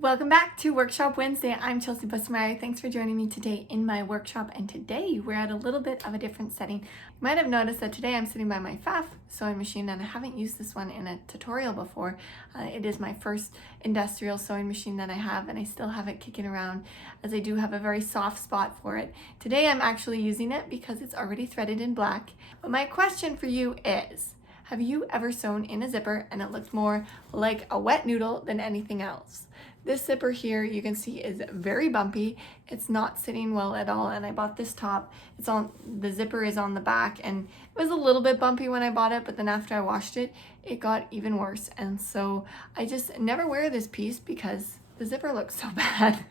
Welcome back to Workshop Wednesday. I'm Chelsea Busmeyer. Thanks for joining me today in my workshop, and today we're at a little bit of a different setting. You might have noticed that today I'm sitting by my Pfaff sewing machine, and I haven't used this one in a tutorial before. It is my first industrial sewing machine that I have, and I still have it kicking around as I do have a very soft spot for it. Today I'm actually using it because it's already threaded in black. But my question for you is, have you ever sewn in a zipper and it looked more like a wet noodle than anything else? This zipper here, you can see, is very bumpy. It's not sitting well at all, and I bought this top. The zipper is on the back, and it was a little bit bumpy when I bought it, but then after I washed it, it got even worse. And so I just never wear this piece because the zipper looks so bad.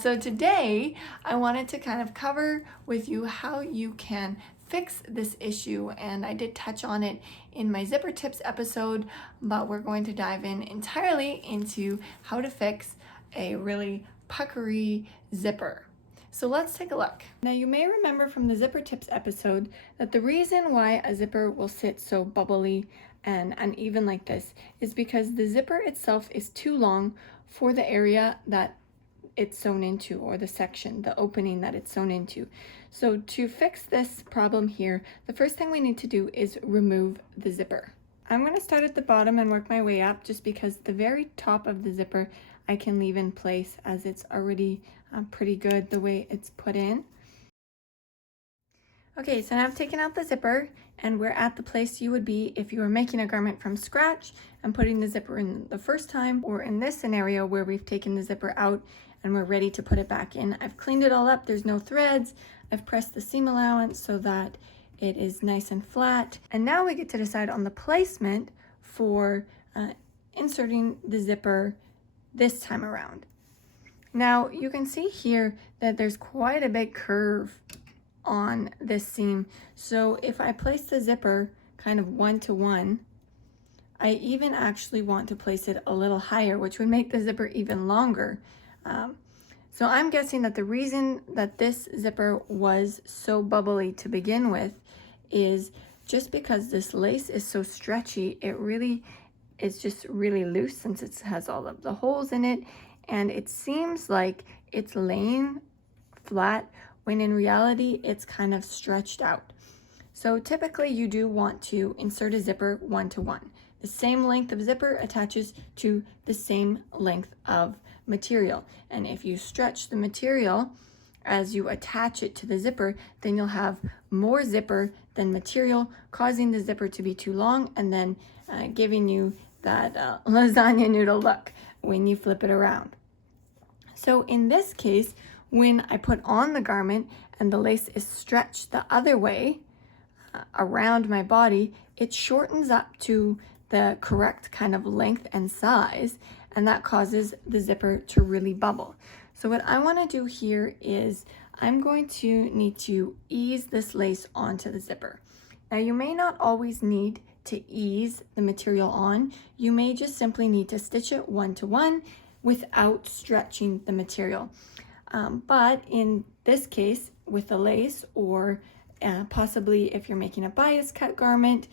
So today I wanted to kind of cover with you how you can fix this issue, and I did touch on it in my zipper tips episode, but we're going to dive in entirely into how to fix a really puckery zipper. So let's take a look. Now, you may remember from the zipper tips episode that the reason why a zipper will sit so bubbly and uneven like this is because the zipper itself is too long for the area that it's sewn into, or the section, the opening that it's sewn into. So to fix this problem here, the first thing we need to do is remove the zipper. I'm going to start at the bottom and work my way up, just because the very top of the zipper I can leave in place as it's already pretty good the way it's put in. Okay, so now I've taken out the zipper, and we're at the place you would be if you were making a garment from scratch and putting the zipper in the first time, or in this scenario where we've taken the zipper out and we're ready to put it back in. I've cleaned it all up, there's no threads. I've pressed the seam allowance so that it is nice and flat. And now we get to decide on the placement for inserting the zipper this time around. Now you can see here that there's quite a big curve on this seam. So if I place the zipper kind of 1-to-1, I even actually want to place it a little higher, which would make the zipper even longer. So I'm guessing that the reason that this zipper was so bubbly to begin with is just because this lace is so stretchy. It's just really loose since it has all of the holes in it, and it seems like it's laying flat when in reality it's kind of stretched out. So typically you do want to insert a zipper 1-to-1. The same length of zipper attaches to the same length of material. And if you stretch the material as you attach it to the zipper, then you'll have more zipper than material, causing the zipper to be too long, and then giving you that lasagna noodle look when you flip it around. So in this case, when I put on the garment and the lace is stretched the other way around my body, it shortens up to the correct kind of length and size, and that causes the zipper to really bubble. So what I want to do here is I'm going to need to ease this lace onto the zipper. Now, you may not always need to ease the material on. You may just simply need to stitch it 1-to-1 without stretching the material. But in this case, with the lace, or possibly if you're making a bias cut garment,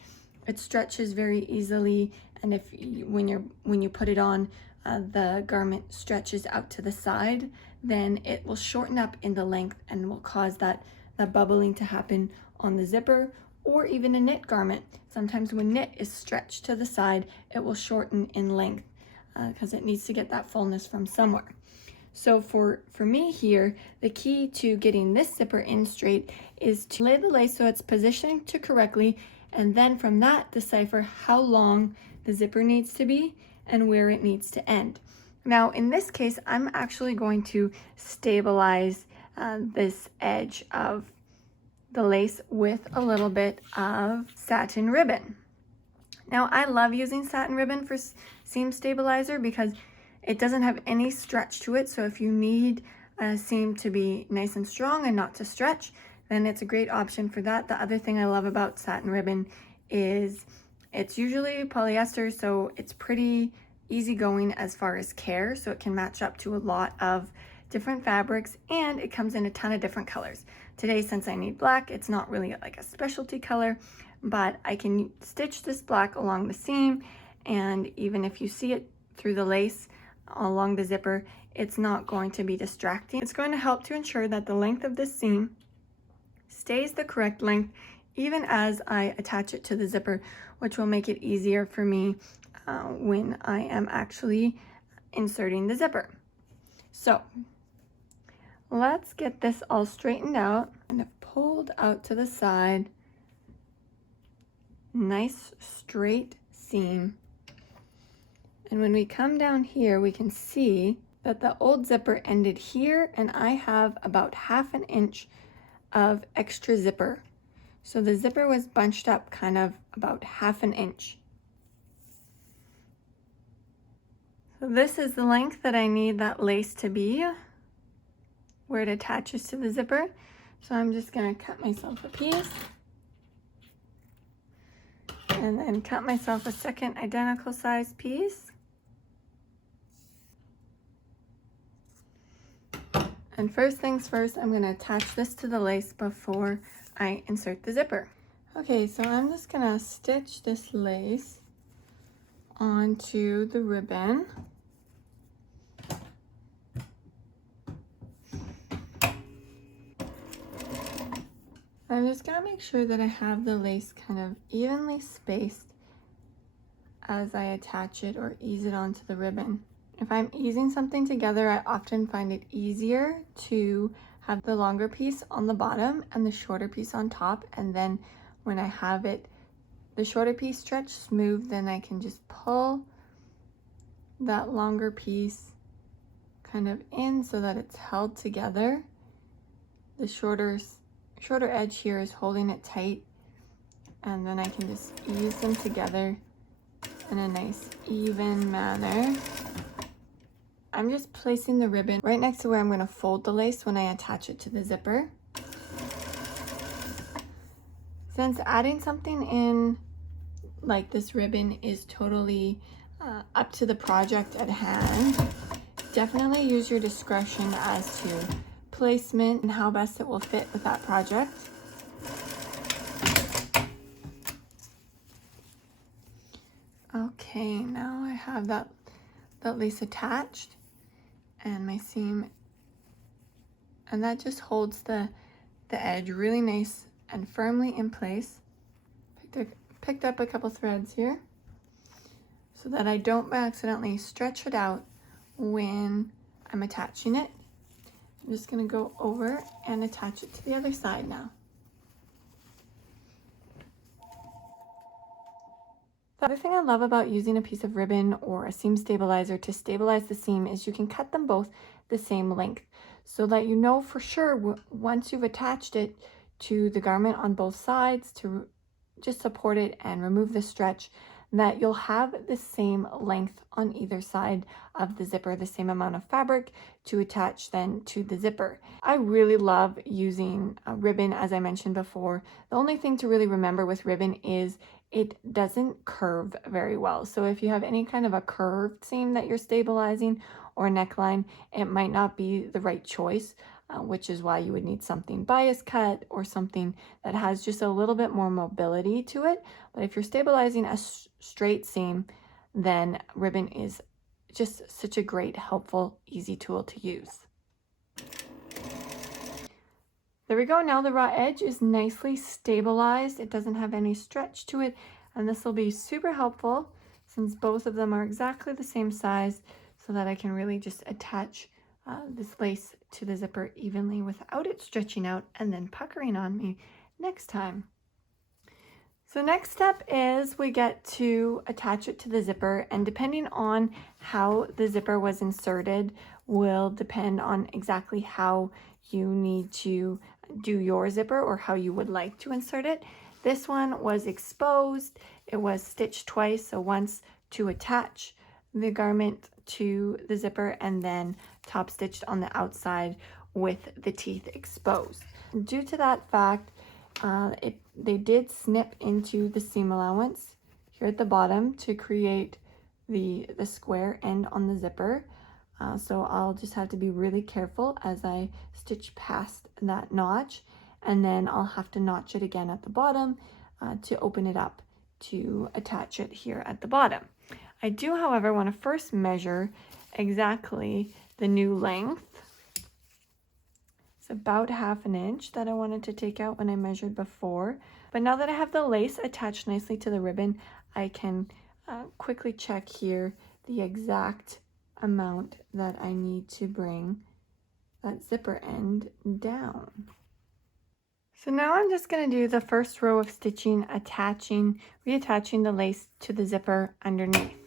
it stretches very easily, and when you put it on, the garment stretches out to the side, then it will shorten up in the length and will cause that bubbling to happen on the zipper, or even a knit garment. Sometimes when knit is stretched to the side, it will shorten in length because it needs to get that fullness from somewhere. So for me here, the key to getting this zipper in straight is to lay the lace so it's positioned to correctly, and then from that decipher how long the zipper needs to be and where it needs to end. Now in this case, I'm actually going to stabilize this edge of the lace with a little bit of satin ribbon. Now I love using satin ribbon for seam stabilizer because it doesn't have any stretch to it. So if you need a seam to be nice and strong and not to stretch, then it's a great option for that. The other thing I love about satin ribbon is it's usually polyester, so it's pretty easygoing as far as care. So it can match up to a lot of different fabrics, and it comes in a ton of different colors. Today, since I need black, it's not really like a specialty color, but I can stitch this black along the seam, and even if you see it through the lace, along the zipper, it's not going to be distracting. It's going to help to ensure that the length of this seam stays the correct length even as I attach it to the zipper, which will make it easier for me when I am actually inserting the zipper. So let's get this all straightened out and pulled out to the side. Nice straight seam. And when we come down here, we can see that the old zipper ended here, and I have about 1/2 inch of extra zipper. So the zipper was bunched up kind of about 1/2 inch. So this is the length that I need that lace to be, where it attaches to the zipper. So I'm just gonna cut myself a piece and then cut myself a second identical size piece. And first things first, I'm gonna attach this to the lace before I insert the zipper. Okay, so I'm just gonna stitch this lace onto the ribbon. I'm just gonna make sure that I have the lace kind of evenly spaced as I attach it or ease it onto the ribbon. If I'm easing something together, I often find it easier to have the longer piece on the bottom and the shorter piece on top, and then when I have it, the shorter piece stretched smooth, then I can just pull that longer piece kind of in so that it's held together. The shorter edge here is holding it tight, and then I can just ease them together in a nice even manner. I'm just placing the ribbon right next to where I'm going to fold the lace when I attach it to the zipper. Since adding something in like this ribbon is totally up to the project at hand, definitely use your discretion as to placement and how best it will fit with that project. Okay, now I have that lace attached and my seam, and that just holds the edge really nice and firmly in place. Picked up a couple threads here so that I don't accidentally stretch it out when I'm attaching it. I'm just going to go over and attach it to the other side now. The other thing I love about using a piece of ribbon or a seam stabilizer to stabilize the seam is you can cut them both the same length so that you know for sure once you've attached it to the garment on both sides to just support it and remove the stretch, that you'll have the same length on either side of the zipper, the same amount of fabric to attach then to the zipper. I really love using a ribbon, as I mentioned before. The only thing to really remember with ribbon is it doesn't curve very well. So if you have any kind of a curved seam that you're stabilizing or neckline, it might not be the right choice, which is why you would need something bias cut or something that has just a little bit more mobility to it. But if you're stabilizing a straight seam, then ribbon is just such a great, helpful, easy tool to use. There we go. Now the raw edge is nicely stabilized. It doesn't have any stretch to it, and this will be super helpful since both of them are exactly the same size, so that I can really just attach this lace to the zipper evenly without it stretching out and then puckering on me next time. So next step is we get to attach it to the zipper, and depending on how the zipper was inserted will depend on exactly how you need to do your zipper or how you would like to insert it. This one was exposed. It was stitched twice, so once to attach the garment to the zipper and then top stitched on the outside with the teeth exposed. Due to that fact, they did snip into the seam allowance here at the bottom to create the square end on the zipper. So I'll just have to be really careful as I stitch past that notch, and then I'll have to notch it again at the bottom to open it up to attach it here at the bottom. I do, however, want to first measure exactly the new length. It's about 1/2 inch that I wanted to take out when I measured before. But now that I have the lace attached nicely to the ribbon, I can quickly check here the exact amount that I need to bring that zipper end down. So now I'm just going to do the first row of stitching, reattaching the lace to the zipper underneath.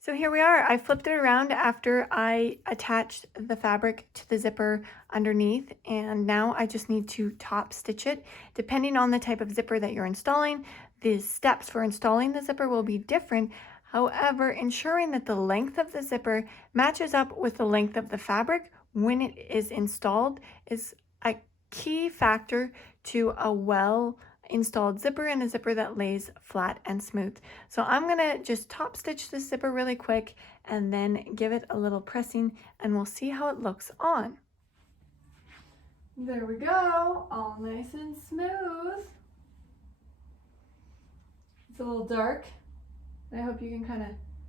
So here we are. I flipped it around after I attached the fabric to the zipper underneath, and now I just need to top stitch it. Depending on the type of zipper that you're installing, the steps for installing the zipper will be different. However, ensuring that the length of the zipper matches up with the length of the fabric when it is installed is a key factor to a well-installed zipper and a zipper that lays flat and smooth. So I'm gonna just top stitch this zipper really quick and then give it a little pressing, and we'll see how it looks on. There we go, all nice and smooth. It's a little dark. I hope you can kind of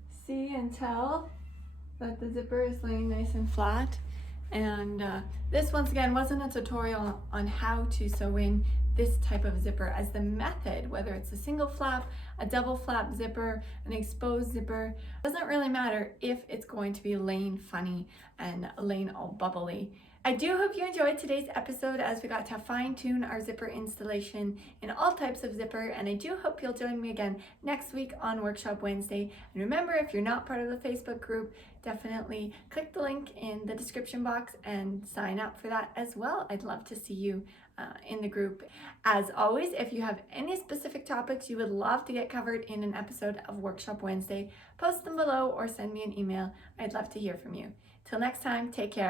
see and tell that the zipper is laying nice and flat. And this, once again, wasn't a tutorial on how to sew in this type of zipper, as the method, whether it's a single flap, a double flap zipper, an exposed zipper, doesn't really matter if it's going to be laying funny and laying all bubbly. I do hope you enjoyed today's episode, as we got to fine-tune our zipper installation in all types of zipper, and I do hope you'll join me again next week on Workshop Wednesday. And remember, if you're not part of the Facebook group, definitely click the link in the description box and sign up for that as well. I'd love to see you in the group. As always, if you have any specific topics you would love to get covered in an episode of Workshop Wednesday, post them below or send me an email. I'd love to hear from you. Till next time, take care.